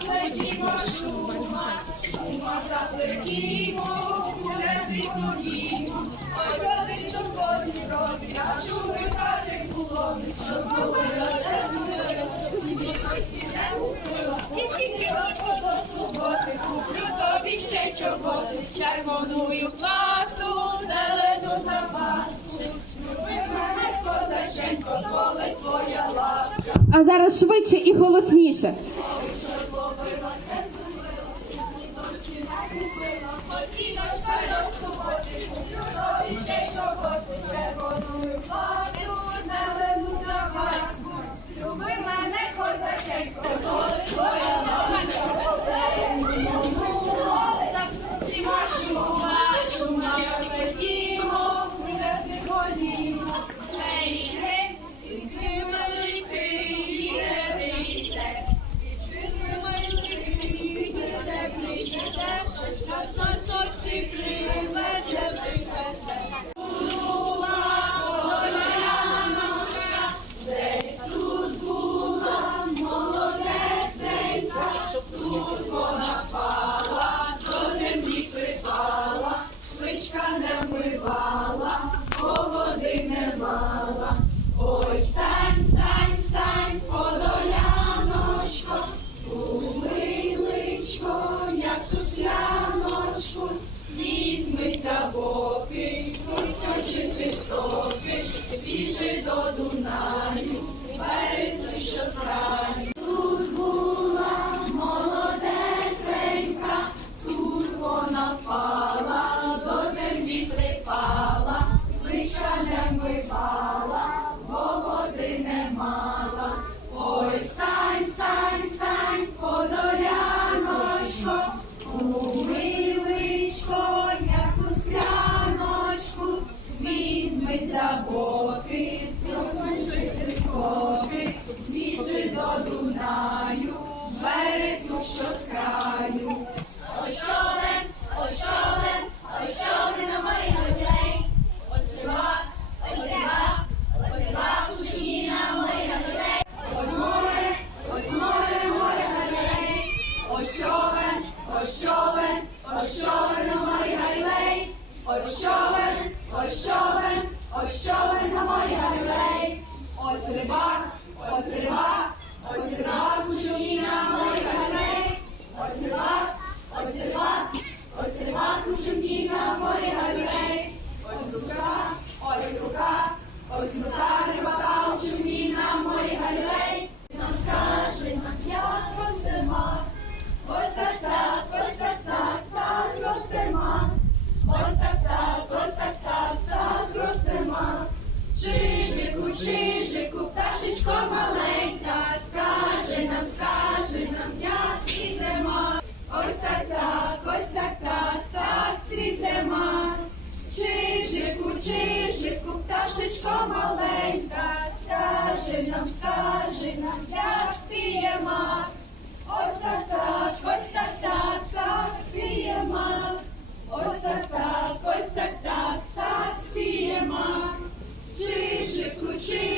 заплетімо шума, шума заплетімо, гуляти ходімо, сказати, що кожні роки, а шуми хати було, що знову до суботи, куплю тобі ще чоботи, червоную плату, зелену запаску, люби мене, козаченько, коли твоя ласка. А зараз швидше і голосніше. Не мала. Ой, стань, стань, стань, подоляночко, умиличко, як ту сляночку, візьмися боки, вискочити стопи, біжи до Дунаю, скоки, біжи до Дунаю, бери ту, що з краю. Ой, човен, ой, човен, ой, човен на морі гуляй, ой, стрибак, ой, стрибак, ой, стрибак, у човні на морі гуляй. Ось море, ось море, море галілей, ось човен, ось човен, ось човен на морі галілей, ось човен, ось човен, ось човен на морі галілей, У чижику пташечко маленька, скаже нам, скаже нам, як ідемо. Ось так, так, ось так, так, так цвітема. Чижику, чижику, пташечко маленька, скаже нам, скаже нам, як спіємо. Ось так, так. She